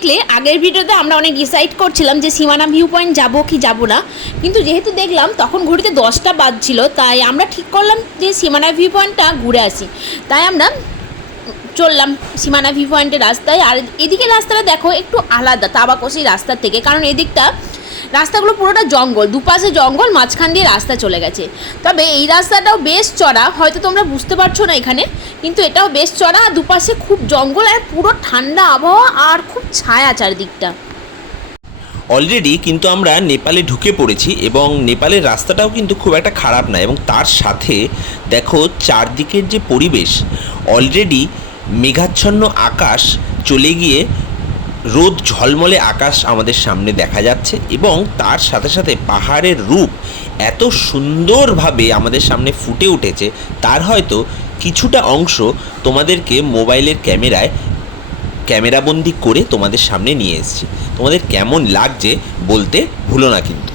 দেখলে, আগের ভিডিওতে আমরা অনেক ডিসাইড করছিলাম যে সীমানা ভিউ পয়েন্ট যাব কি যাব না। কিন্তু যেহেতু দেখলাম, তখন ঘড়িতে দশটা বাজছিল, তাই আমরা ঠিক করলাম যে সীমানা ভিউ পয়েন্টটা ঘুরে আসি। তাই আমরা চললাম সীমানা ভিউ পয়েন্টের রাস্তায়। আর এদিকে রাস্তাটা দেখো, একটু আলাদা, তাবাকসি রাস্তার থেকে। কারণ এদিকটা রাস্তাগুলো পুরোটা জঙ্গল, দুপাশে জঙ্গল, মাঝখান দিয়ে রাস্তা চলে গেছে। তবে এই রাস্তাটাও বেশ চড়া, হয়তো তোমরা বুঝতে পারছ না এখানে, কিন্তু এটাও বেশ চড়া, আর দুপাশে খুব জঙ্গল, আর পুরো ঠান্ডা আবহাওয়া, আর খুব ছায়া চারদিকটা। অলরেডি কিন্তু আমরা নেপালে ঢুকে পড়েছি, এবং নেপালের রাস্তাটাও কিন্তু খুব একটা খারাপ না, এবং তার সাথে দেখো চারদিকের যে পরিবেশ অলরেডি মেঘাচ্ছন্ন আকাশ চলে গিয়ে রোদ ঝলমলে আকাশ আমাদের সামনে দেখা যাচ্ছে এবং তার সাথে সাথে পাহাড়ের রূপ এত সুন্দরভাবে আমাদের সামনে ফুটে উঠেছে, তার হয়তো কিছুটা অংশ তোমাদেরকে মোবাইলের ক্যামেরায় ক্যামেরাবন্দি করে তোমাদের সামনে নিয়ে এসছি। তোমাদের কেমন লাগছে বলতে ভুলো না কিন্তু।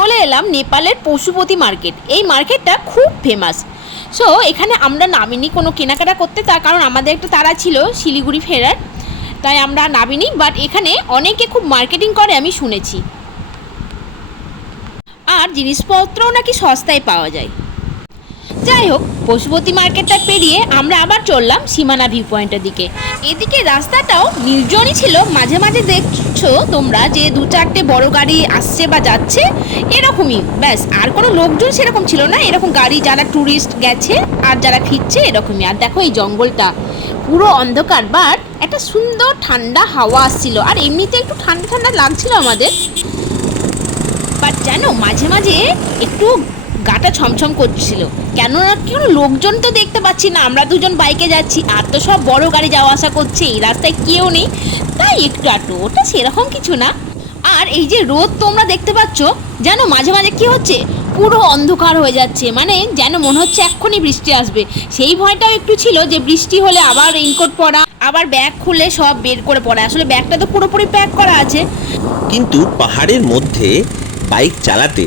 চলে এলাম নেপালের পশুপতি মার্কেট। এই মার্কেটটা খুব ফেমাস সো এখানে আমরা নামিনি কোনো কেনাকাটা করতে, তার কারণ আমাদের একটা তারা ছিল শিলিগুড়ি ফেরার, তাই আমরা নামিনি বাট এখানে অনেকে খুব মার্কেটিং করে আমি শুনেছি। আর জিনিসপত্রও নাকি সস্তায় পাওয়া যায়। যাই হোক পশুপতি মার্কেটটা পেরিয়ে আমরা আবার চললাম সীমানা ভিউ পয়েন্টের দিকে। এদিকে রাস্তাটাও নির্জনই ছিল। মাঝে মাঝে দেখছ তোমরা যে দু চারটে বড় গাড়ি আসছে বা যাচ্ছে, এরকমই। ব্যাস, আর কোনো লোকজন সেরকম ছিল না। এরকম গাড়ি যারা ট্যুরিস্ট গেছে আর যারা ফিরছে, এরকমই। আর দেখো এই জঙ্গলটা। পুরো অন্ধকার বাট একটা সুন্দর ঠান্ডা হাওয়া আসছিল। আর এমনিতে একটু ঠান্ডা ঠান্ডা লাগছিল আমাদের। বাট জানো, মাঝে মাঝে একটু গাটা ছমছম করছিল। কেননা কেন লোকজন তো দেখতে পাচ্ছি না, আমরা দুজন বাইকে যাচ্ছি, আর তো সব বড় গাড়ি যাওয়া আসা করছে, এই রাস্তায় কেউ নেই। তাই একটু আটো ওটা সেরকম কিছু না। আর এই যে রোদ তোমরা দেখতে পাচ্ছ জানো মাঝে মাঝে কি হচ্ছে, পুরো অন্ধকার হয়ে যাচ্ছে মানে যেন মনে হচ্ছে এক্ষুনি বৃষ্টি আসবে। সেই ভয়টাও একটু ছিল যে বৃষ্টি হলে আবার রেইনকোট পরা, আবার ব্যাগ খুলে সব বের করে পড়া আসলে ব্যাগটা তো পুরোপুরি প্যাক করা আছে। কিন্তু পাহাড়ের মধ্যে বাইক চালাতে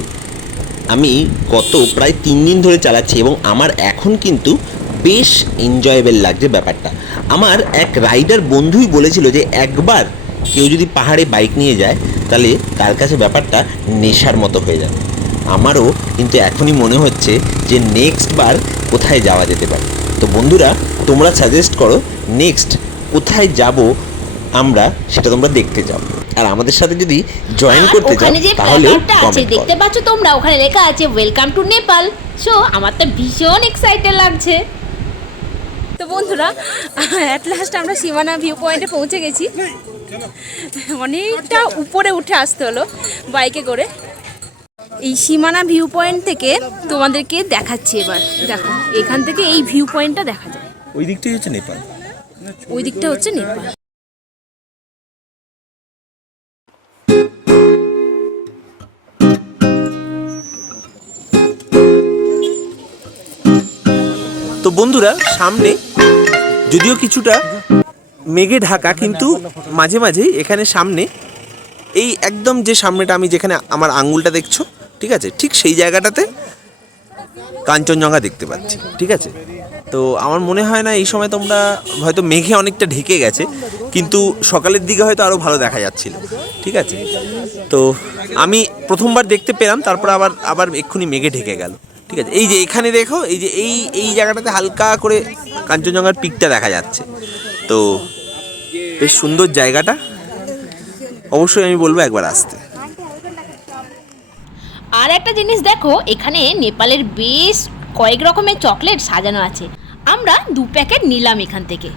আমি গত প্রায় তিন দিন ধরে চালাচ্ছি এবং আমার এখন কিন্তু বেশ এনজয়েবল লাগছে ব্যাপারটা। আমার এক রাইডার বন্ধুই বলেছিল যে একবার কেউ যদি পাহাড়ে বাইক নিয়ে যায়, তাহলে তার কাছে ব্যাপারটা নেশার মতো হয়ে যাবে। আমারও কিন্তু এখনই মনে হচ্ছে যে নেক্সট বার কোথায় যাওয়া যেতে পারে। তো বন্ধুরা, তোমরা সাজেস্ট করো নেক্সট কোথায় যাব আমরা সেটা তোমরা দেখতে যাও আর আমাদের সাথে যদি জয়েন করতে চাও ওখানে যে তাহলে আছে দেখতে পাচ্ছ তোমরা ওখানে লেখা আছে ওয়েলকাম টু নেপাল সো আমার তো ভীষণ এক্সাইটেড লাগছে। তো বন্ধুরা অ্যাট লাস্ট আমরা সীমানা ভিউ পয়েন্টে পৌঁছে গেছি। অনেকটা উপরে উঠে আসতে হলো বাইকে করে। এই সীমানা ভিউ পয়েন্ট থেকে তোমাদেরকে দেখাচ্ছি এবার। দেখো এখান থেকে এই ভিউ পয়েন্টটা দেখা যায়। ওই দিকটাই হচ্ছে নেপাল ওই দিকটা হচ্ছে নেপাল তো বন্ধুরা, সামনে যদিও কিছুটা মেঘে ঢাকা, কিন্তু মাঝে মাঝেই এখানে সামনে এই একদম যে সামনেটা আমি যেখানে আমার আঙ্গুলটা দেখছ, ঠিক আছে? ঠিক সেই জায়গাটাতে কাঞ্চনজঙ্ঘা দেখতে পাচ্ছি, ঠিক আছে? তো আমার মনে হয় না এই সময় তোমরা হয়তো মেঘে অনেকটা ঢেকে গেছে, কিন্তু সকালের দিকে হয়তো আরও ভালো দেখা যাচ্ছিল, ঠিক আছে? তো আমি প্রথমবার দেখতে পেলাম, তারপর আবার আবার এক্ষুনি মেঘে ঢেকে গেল। ঠিক আছে? এই যে এখানে দেখো, এই যে এই এই জায়গাটাতে হালকা করে কাঞ্চনজঙ্ঘার পিকটা দেখা যাচ্ছে। তো বেশ সুন্দর জায়গাটা। অবশ্যই আমি বলব একবার আসতে। আর একটা জিনিস দেখো, এখানে নেপালের বেশ কয়েক রকমের চকলেট সাজানো আছে। আমরা দু প্যাকেট নিলাম এখান থেকে।